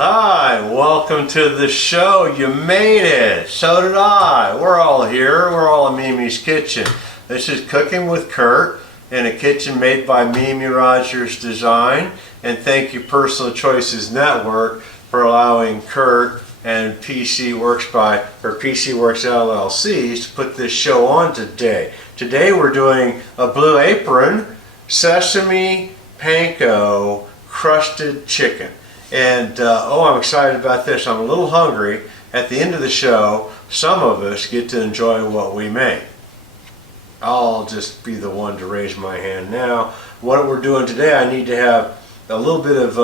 Hi, welcome to the show. You made it. So did I. We're all here. We're all in Mimi's kitchen. This is Cooking with Kurt in a kitchen made by Mimi Rogers Design. And thank you Personal Choices Network for allowing Kurt and PC Works LLCs to put this show on today. Today we're doing a Blue Apron Sesame Panko Crusted Chicken. And I'm excited about this. I'm a little hungry. At the end of the show, some of us get to enjoy what we make. I'll just be the one to raise my hand now. What we're doing today, I need to have a little bit of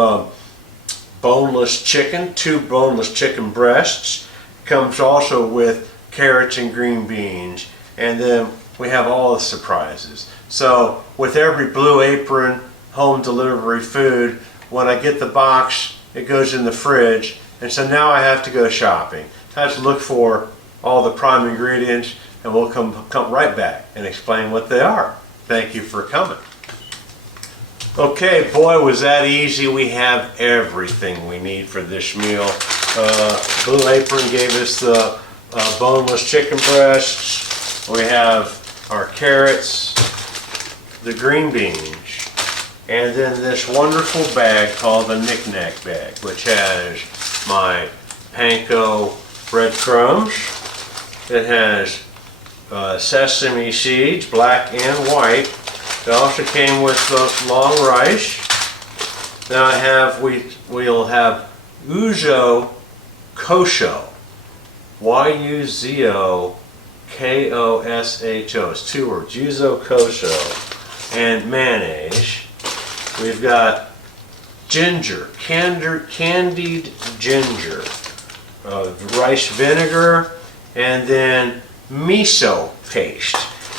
boneless chicken, 2 boneless chicken breasts. Comes also with carrots and green beans. And then we have all the surprises. So with every Blue Apron home delivery food, when I get the box, it goes in the fridge, and so now I have to go shopping. I have to look for all the prime ingredients, and we'll come right back and explain what they are. Thank you for coming. Okay, boy, was that easy. We have everything we need for this meal. Blue Apron gave us the boneless chicken breasts. We have our carrots, the green beans, and then this wonderful bag called the Knick Knack bag, which has my panko breadcrumbs. It has sesame seeds, black and white. It also came with the long rice. Now we'll have Uzo Kosho, Y-U-Z-O-K-O-S-H-O. It's 2 words, Uzo Kosho, and mayonnaise. We've got ginger, candied ginger, rice vinegar, and then miso paste.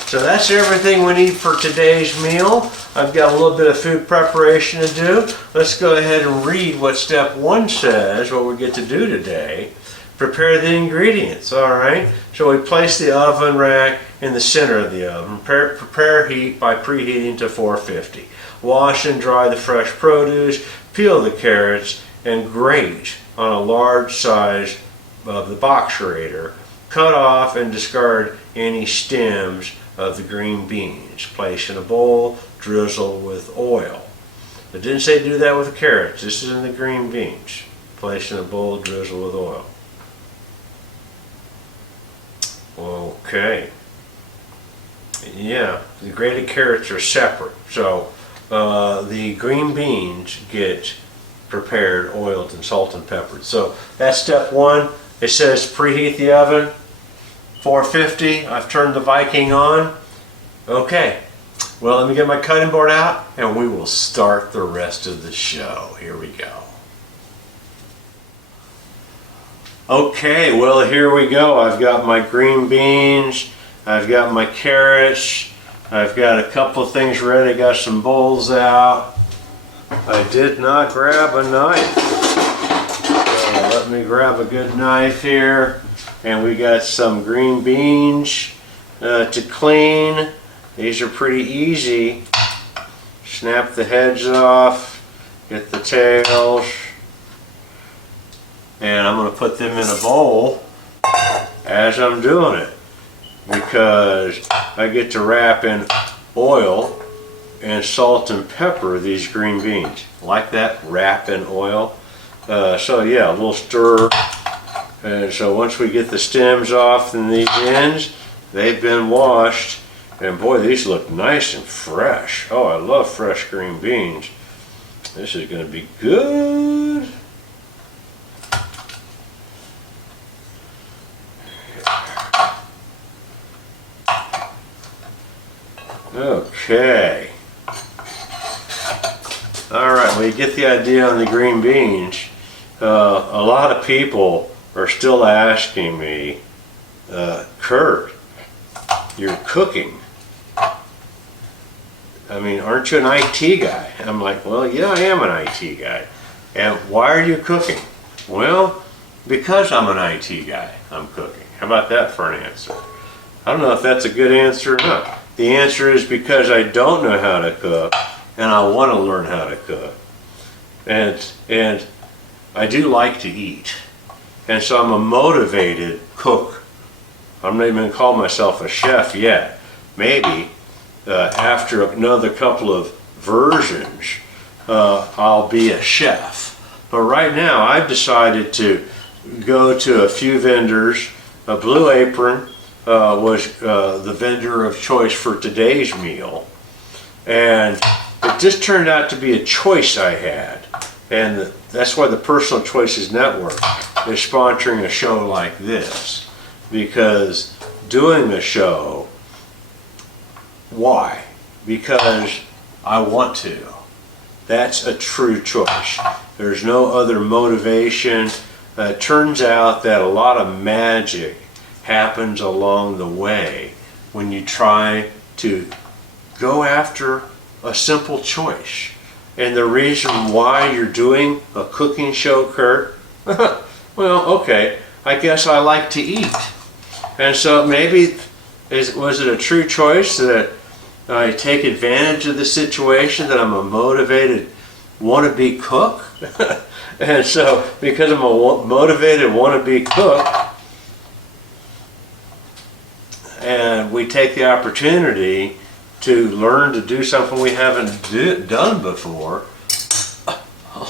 So that's everything we need for today's meal. I've got a little bit of food preparation to do. Let's go ahead and read what step 1 says, what we get to do today. Prepare the ingredients, all right? So we place the oven rack in the center of the oven. Prepare heat by preheating to 450. Wash and dry the fresh produce, peel the carrots, and grate on a large size of the boxerator. Cut off and discard any stems of the green beans. Place in a bowl, drizzle with oil. It didn't say do that with the carrots. This is in the green beans. Place in a bowl, drizzle with oil. Okay. Yeah, the grated carrots are separate. So the green beans get prepared, oiled, and salt and peppered. So that's step 1. It says preheat the oven, 450. I've turned the Viking on. Okay, well, let me get my cutting board out and we will start the rest of the show. Here we go. Okay, well, here we go. I've got my green beans, I've got my carrots, I've got a couple of things ready. I got some bowls out. I did not grab a knife. Let me grab a good knife here. And we got some green beans to clean. These are pretty easy. Snap the heads off, get the tails, and I'm going to put them in a bowl as I'm doing it, because I get to wrap in oil and salt and pepper these green beans. Like that, wrap in oil. So yeah, a little stir. And so once we get the stems off and these ends, they've been washed. And boy, these look nice and fresh. Oh, I love fresh green beans. This is going to be good. Okay. All right, well, you get the idea on the green beans. A lot of people are still asking me, Kurt, you're cooking. I mean, aren't you an IT guy? I'm like, well, yeah, I am an IT guy. And why are you cooking? Well, because I'm an IT guy, I'm cooking. How about that for an answer? I don't know if that's a good answer or not. The answer is because I don't know how to cook, and I want to learn how to cook. And I do like to eat. And so I'm a motivated cook. I'm not even going to call myself a chef yet. Maybe after another couple of versions, I'll be a chef. But right now I've decided to go to a few vendors. Blue Apron was the vendor of choice for today's meal. And it just turned out to be a choice I had. And that's why the Personal Choices Network is sponsoring a show like this. Because doing a show, why? Because I want to. That's a true choice. There's no other motivation. It turns out that a lot of magic happens along the way when you try to go after a simple choice. And the reason why you're doing a cooking show, Kurt, well, okay, I guess I like to eat. And so maybe, was it a true choice that I take advantage of the situation, that I'm a motivated wannabe cook? And so, because I'm a motivated wannabe cook, and we take the opportunity to learn to do something we haven't done before,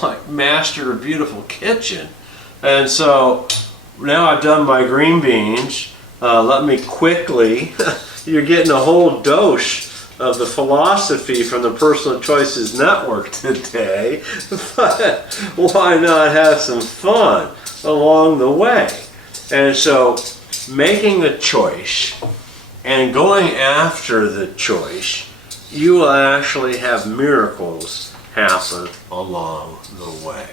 like master a beautiful kitchen. And so now I've done my green beans. Let me quickly, you're getting a whole dose of the philosophy from the Personal Choices Network today, but why not have some fun along the way? And so making a choice and going after the choice, you will actually have miracles happen along the way.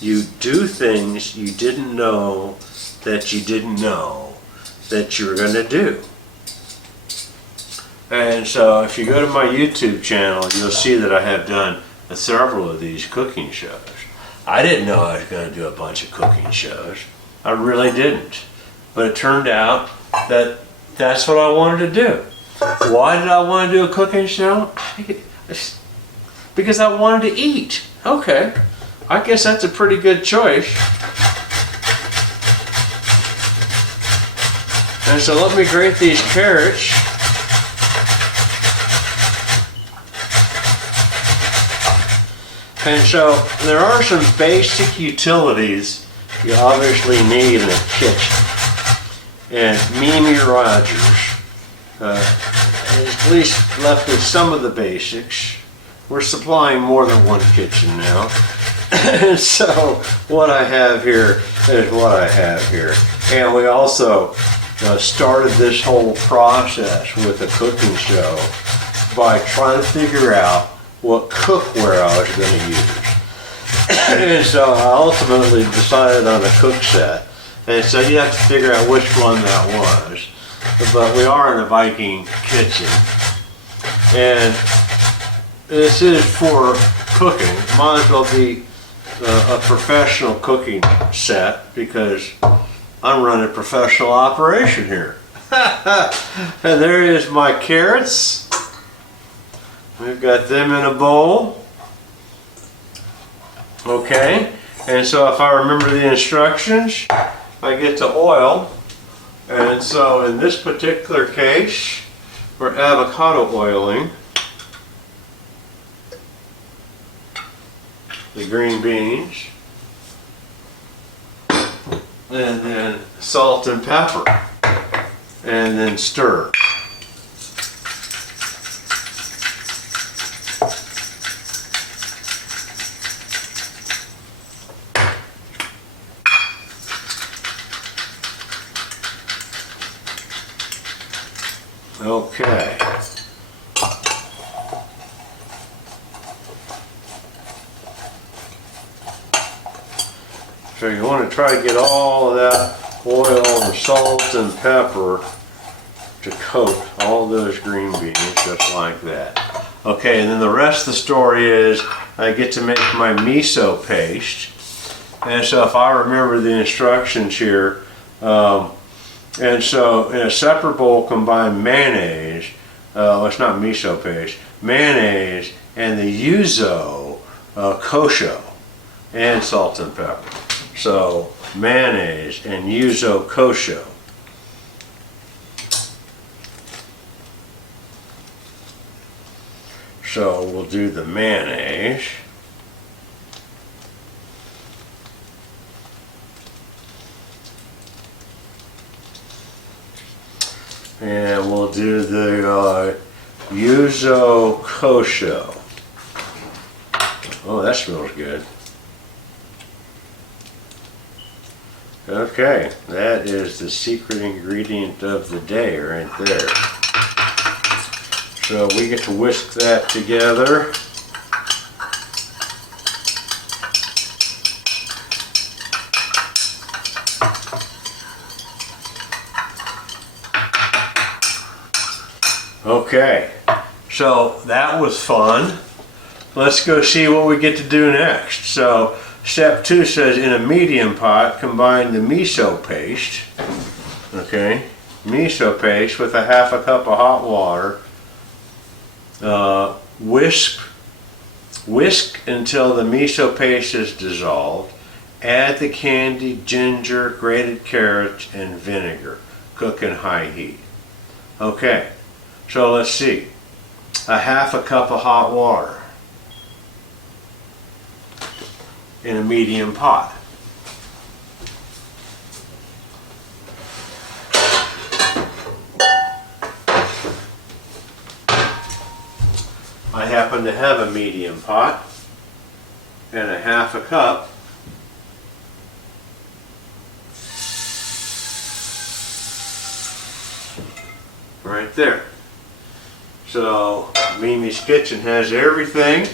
You do things you didn't know that you didn't know that you were going to do. And so if you go to my YouTube channel, you'll see that I have done several of these cooking shows. I didn't know I was going to do a bunch of cooking shows. I really didn't. But it turned out that that's what I wanted to do. Why did I want to do a cooking show? Because I wanted to eat. Okay, I guess that's a pretty good choice. And so let me grate these carrots. And so there are some basic utilities you obviously need in a kitchen. And Mimi Rogers has at least left us some of the basics. We're supplying more than one kitchen now. And so what I have here is what I have here. And we also started this whole process with a cooking show by trying to figure out what cookware I was going to use. And so I ultimately decided on a cook set. And so you have to figure out which one that was. But we are in a Viking kitchen. And this is for cooking. Might as well be a professional cooking set because I'm running a professional operation here. And there is my carrots. We've got them in a bowl. Okay, and so if I remember the instructions, I get to oil. And so in this particular case, we're avocado oiling the green beans. And then salt and pepper. And then stir. Okay. So you want to try to get all of that oil and salt and pepper to coat all those green beans just like that. Okay, and then the rest of the story is I get to make my miso paste. And so if I remember the instructions here, and so in a separate bowl combine mayonnaise, well, it's not miso paste, mayonnaise and the yuzu kosho. and salt and pepper. So mayonnaise and yuzu kosho. So we'll do the mayonnaise. And we'll do the yuzu kosho. Oh, that smells good. Okay, that is the secret ingredient of the day right there. So we get to whisk that together. Okay, so that was fun. Let's go see what we get to do next. So step 2 says in a medium pot, combine the miso paste. Okay, miso paste with a half a cup of hot water. Whisk until the miso paste is dissolved. Add the candied ginger, grated carrots, and vinegar. Cook in high heat. Okay, so let's see. A half a cup of hot water in a medium pot. I happen to have a medium pot and a half a cup right there. So Mimi's Kitchen has everything,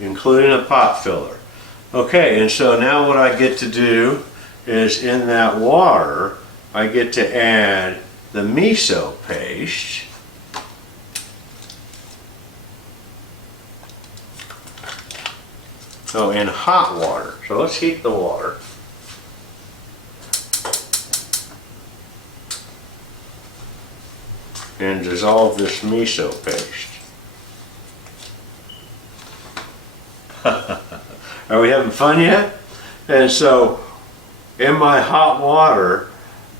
including a pot filler. Okay, and so now what I get to do is in that water, I get to add the miso paste. So in hot water. So let's heat the water. And dissolve this miso paste. Are we having fun yet? And so in my hot water,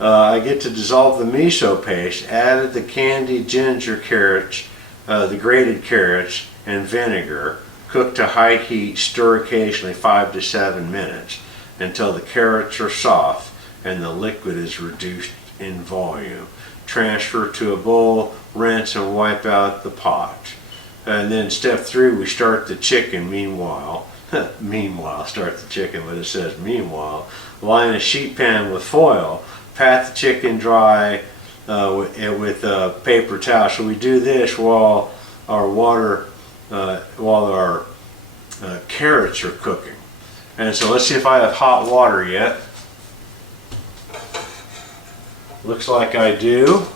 I get to dissolve the miso paste, added the candied ginger, carrots, the grated carrots, and vinegar. Cook to high heat, stir occasionally 5 to 7 minutes until the carrots are soft and the liquid is reduced in volume. Transfer to a bowl, rinse and wipe out the pot. And then step 3, we start the chicken meanwhile. Start the chicken, but it says meanwhile. Line a sheet pan with foil. Pat the chicken dry with a paper towel. So we do this while our carrots are cooking. And so let's see if I have hot water yet. Looks like I do.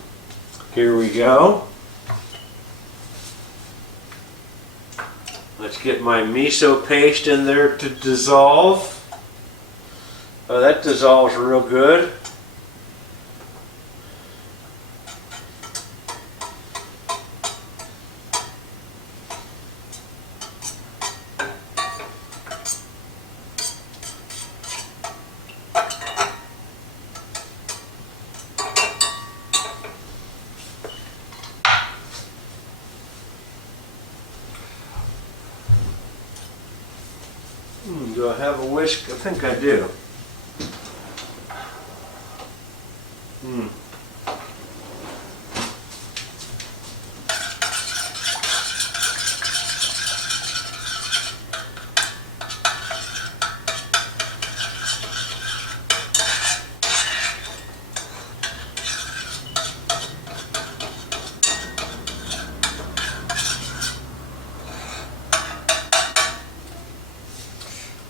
Here we go. Let's get my miso paste in there to dissolve. Oh, that dissolves real good. Do I have a whisk? I think I do.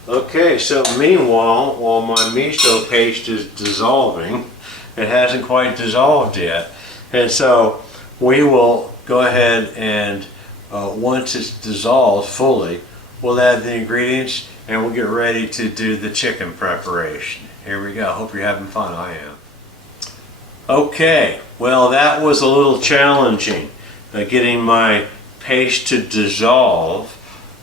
Okay, so meanwhile, while my miso paste is dissolving, it hasn't quite dissolved yet. And so we will go ahead and once it's dissolved fully, we'll add the ingredients and we'll get ready to do the chicken preparation. Here we go. Hope you're having fun. I am. Okay, well that was a little challenging, getting my paste to dissolve.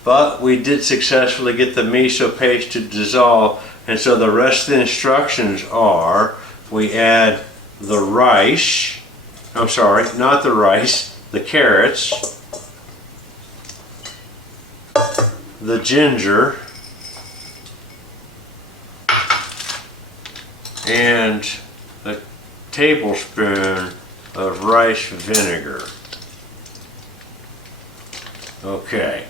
but we did successfully get the miso paste to dissolve, and so the rest of the instructions are we add the rice, I'm sorry, not the rice, the carrots, the ginger, and a tablespoon of rice vinegar. Okay,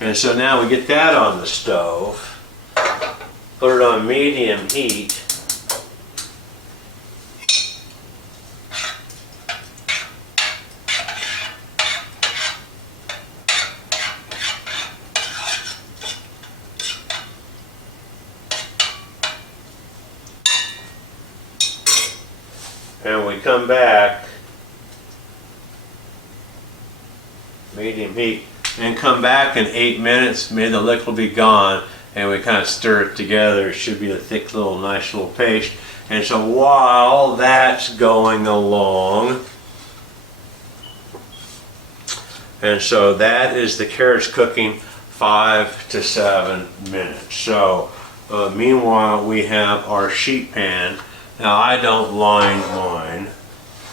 and so now we get that on the stove, put it on medium heat, and we come back, medium heat, and come back in 8 minutes, maybe the liquid will be gone, and we kind of stir it together. It should be a thick little nice little paste. And so while that's going along, and so that is the carrots cooking 5 to 7 minutes. So meanwhile we have our sheet pan. Now I don't line mine.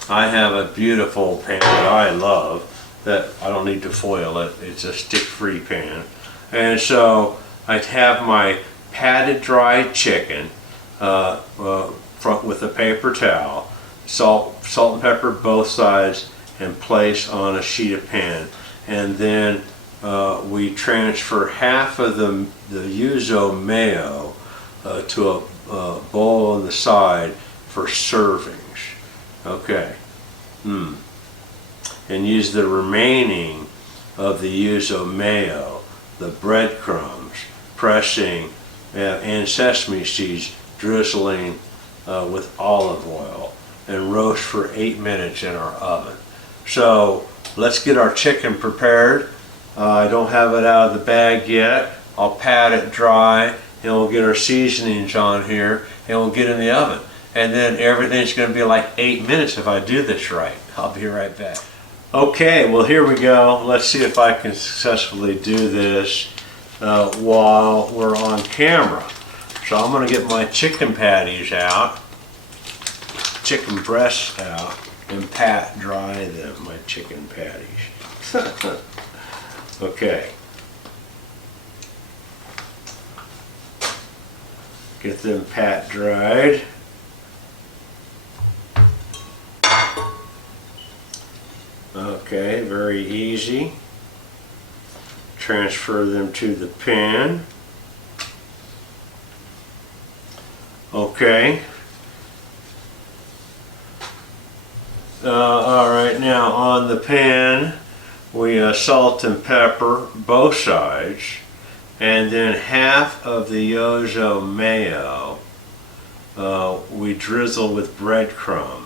I have a beautiful pan that I love that I don't need to foil it. It's a stick-free pan. And so I have my patted dried chicken with a paper towel, salt and pepper both sides, and place on a sheet of pan. And then we transfer half of the yuzu mayo to a bowl on the side for servings. Okay. And use the remaining of the yuzu mayo, the breadcrumbs, pressing, and sesame seeds, drizzling with olive oil, and roast for 8 minutes in our oven. So let's get our chicken prepared. I don't have it out of the bag yet. I'll pat it dry, and we'll get our seasonings on here, and we'll get in the oven. And then everything's going to be like 8 minutes if I do this right. I'll be right back. Okay, well here we go. Let's see if I can successfully do this while we're on camera. So I'm going to get my chicken patties out, chicken breasts out, and pat dry them, my chicken patties. Okay. Get them pat dried. Okay, very easy. Transfer them to the pan. Okay. Alright, now on the pan we salt and pepper both sides, and then half of the yuzu mayo we drizzle with breadcrumbs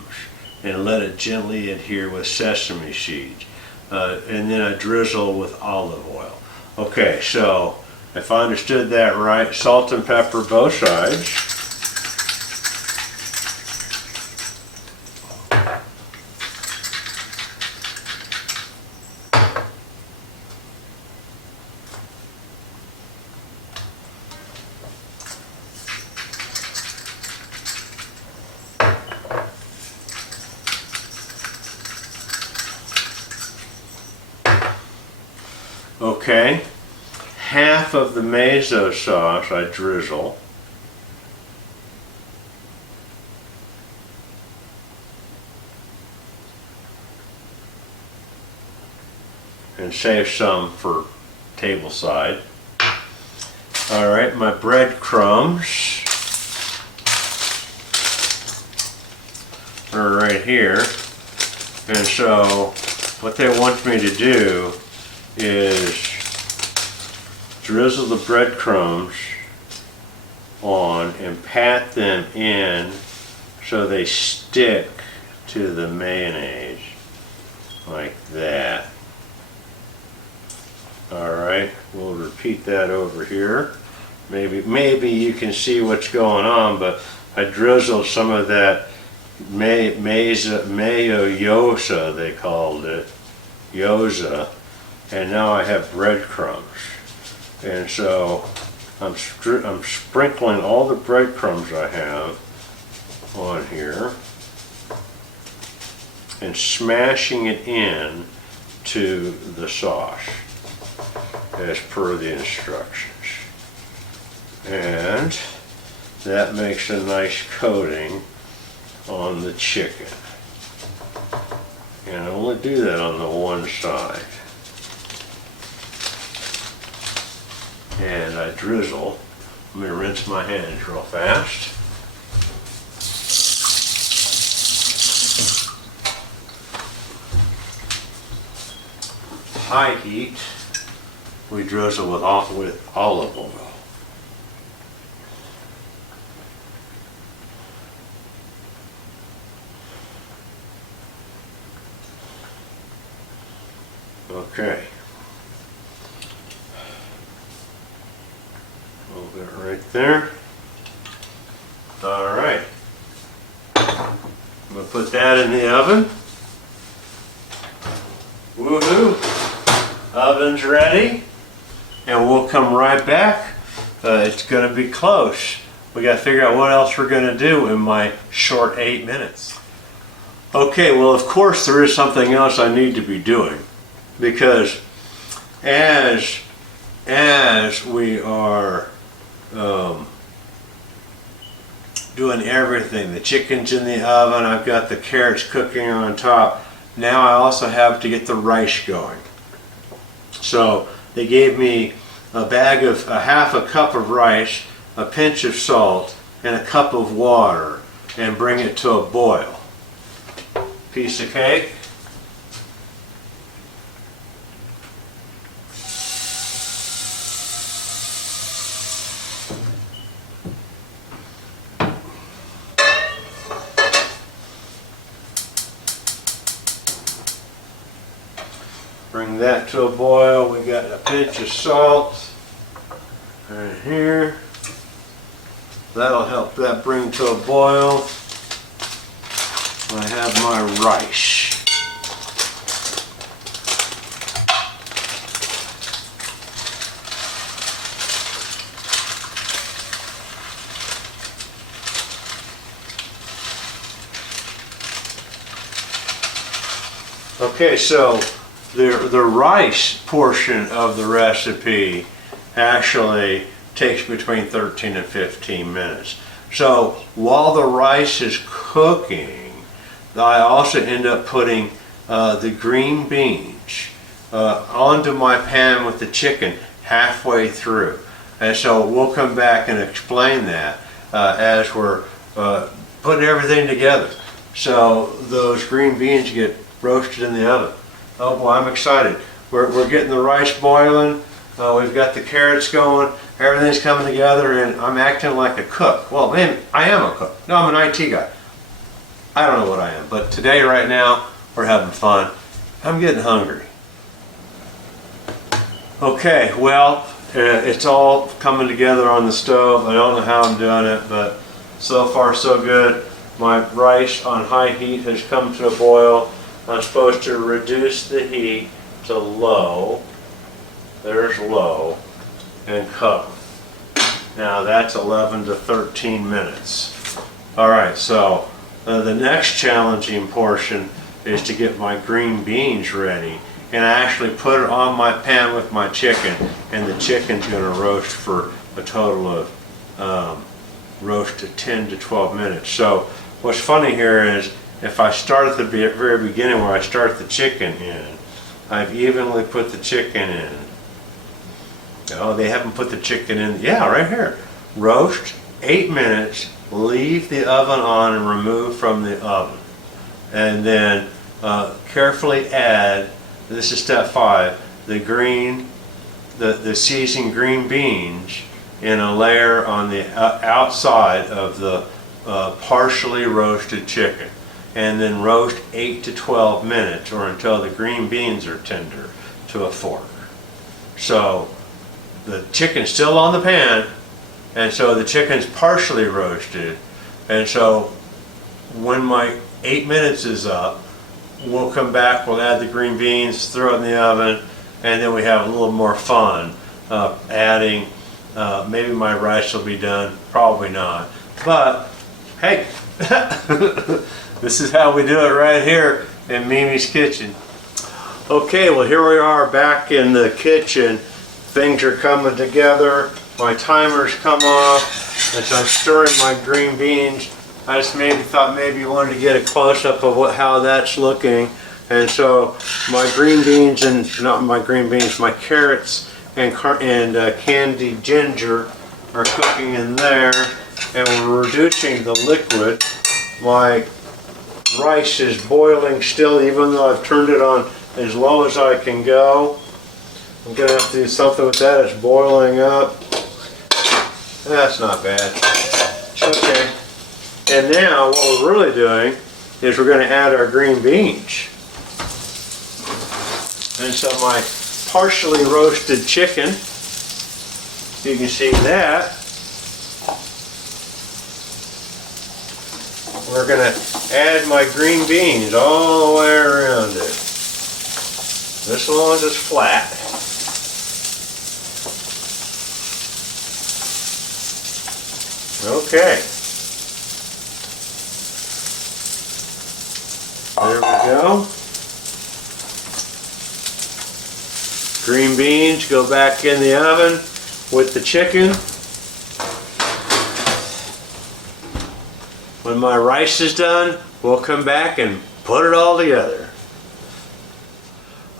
and let it gently adhere with sesame seeds. And then I drizzle with olive oil. Okay, so if I understood that right, salt and pepper both sides. Okay, half of the miso sauce I drizzle. And save some for table side. Alright, my breadcrumbs are right here. And so what they want me to do is drizzle the breadcrumbs on and pat them in so they stick to the mayonnaise like that. Alright, we'll repeat that over here. Maybe you can see what's going on, but I drizzled some of that mayo yosa, they called it, yosa, and now I have breadcrumbs. And so I'm sprinkling all the breadcrumbs I have on here and smashing it in to the sauce as per the instructions. And that makes a nice coating on the chicken. And I only do that on the one side. And I drizzle. I'm going to rinse my hands real fast. High heat, we drizzle with olive oil. Okay. A little bit right there. All right. I'm going to put that in the oven. Woohoo! Oven's ready. And we'll come right back. It's going to be close. We got to figure out what else we're going to do in my short 8 minutes. Okay, well, of course there is something else I need to be doing, because as we are doing everything, the chicken's in the oven, I've got the carrots cooking on top. Now I also have to get the rice going. So they gave me a bag of half a cup of rice, a pinch of salt, and a cup of water, and bring it to a boil. Piece of cake. Bring that to a boil. We got a pinch of salt right here. That'll help that bring to a boil. I have my rice. Okay, so the rice portion of the recipe actually takes between 13 and 15 minutes. So while the rice is cooking, I also end up putting the green beans onto my pan with the chicken halfway through. And so we'll come back and explain that as we're putting everything together. So those green beans get roasted in the oven. Oh boy, I'm excited. We're getting the rice boiling. We've got the carrots going. Everything's coming together, and I'm acting like a cook. Well, man, I am a cook. No, I'm an IT guy. I don't know what I am, but today, right now, we're having fun. I'm getting hungry. Okay, well, it's all coming together on the stove. I don't know how I'm doing it, but so far so good. My rice on high heat has come to a boil. I'm supposed to reduce the heat to low. There's low, and cover. Now that's 11 to 13 minutes. All right, so the next challenging portion is to get my green beans ready, and I actually put it on my pan with my chicken, and the chicken's going to roast for a total of roast to 10 to 12 minutes. So what's funny here is if I start at the very beginning where I start the chicken in, I've evenly put the chicken in. Oh, they haven't put the chicken in. Yeah, right here. Roast 8 minutes, leave the oven on and remove from the oven. And then carefully add, this is step 5, the seasoned green beans in a layer on the outside of the partially roasted chicken. And then roast 8 to 12 minutes or until the green beans are tender to a fork. So the chicken's still on the pan, and so the chicken's partially roasted, and so when my 8 minutes is up, we'll come back, we'll add the green beans, throw it in the oven, and then we have a little more fun adding. Maybe my rice will be done, probably not. But hey, this is how we do it right here in Mimi's kitchen. Okay, well here we are back in the kitchen. Things are coming together. My timer's come off. As I'm stirring my green beans, I just thought maybe you wanted to get a close-up of how that's looking. And so my green beans my carrots and candied ginger are cooking in there, and we're reducing the liquid. My rice is boiling still, even though I've turned it on as low as I can go. I'm gonna have to do something with that. It's boiling up. That's not bad. Okay. And now what we're really doing is we're gonna add our green beans. And so my partially roasted chicken, you can see that. We're gonna add my green beans all the way around it. This one is flat. Okay. There we go. Green beans go back in the oven with the chicken. When my rice is done, we'll come back and put it all together.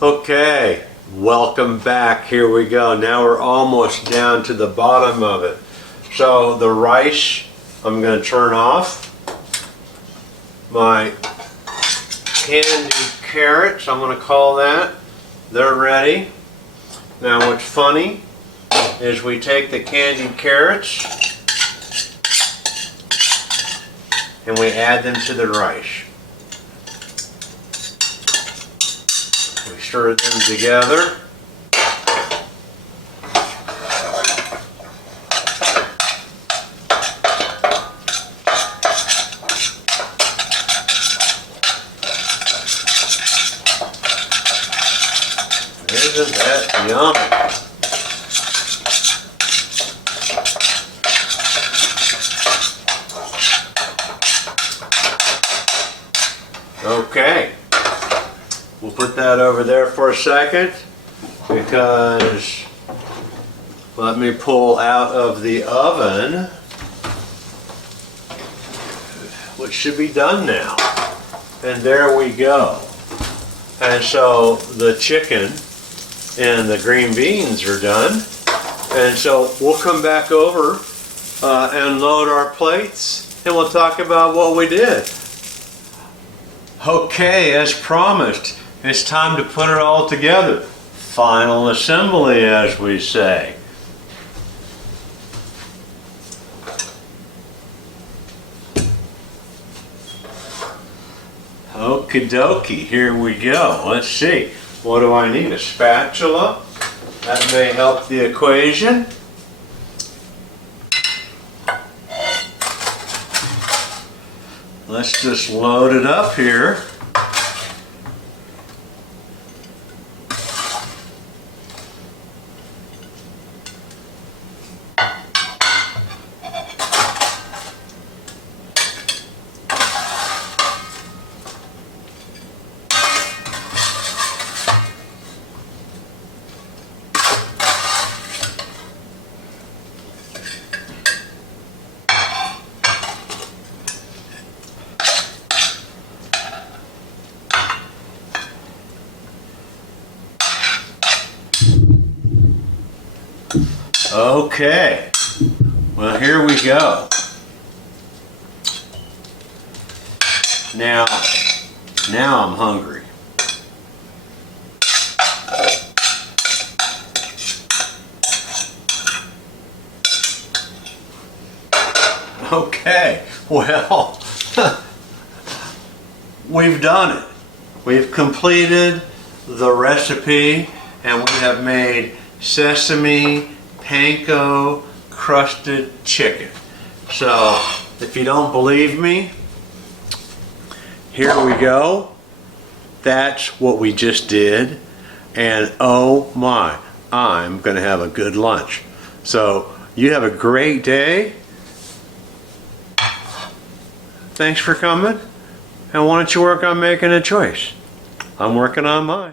Okay, welcome back. Here we go. Now we're almost down to the bottom of it. So the rice, I'm going to turn off. My candied carrots, I'm going to call that. They're ready. Now what's funny is we take the candied carrots and we add them to the rice. We stir them together. Isn't that yummy? Okay, we'll put that over there for a second because let me pull out of the oven, which should be done now. And there we go. And so the chicken and the green beans are done. And so we'll come back over and load our plates and we'll talk about what we did. Okay, as promised, it's time to put it all together. Final assembly, as we say. Okie dokie, here we go. Let's see. What do I need? A spatula? That may help the equation. Let's just load it up here. Okay, well here we go. Now I'm hungry. Okay, well, we've done it. We've completed the recipe and we have made sesame panko crusted chicken. So if you don't believe me, here we go. That's what we just did. and oh my, I'm gonna have a good lunch. So you have a great day. Thanks for coming. And why don't you work on making a choice? I'm working on mine.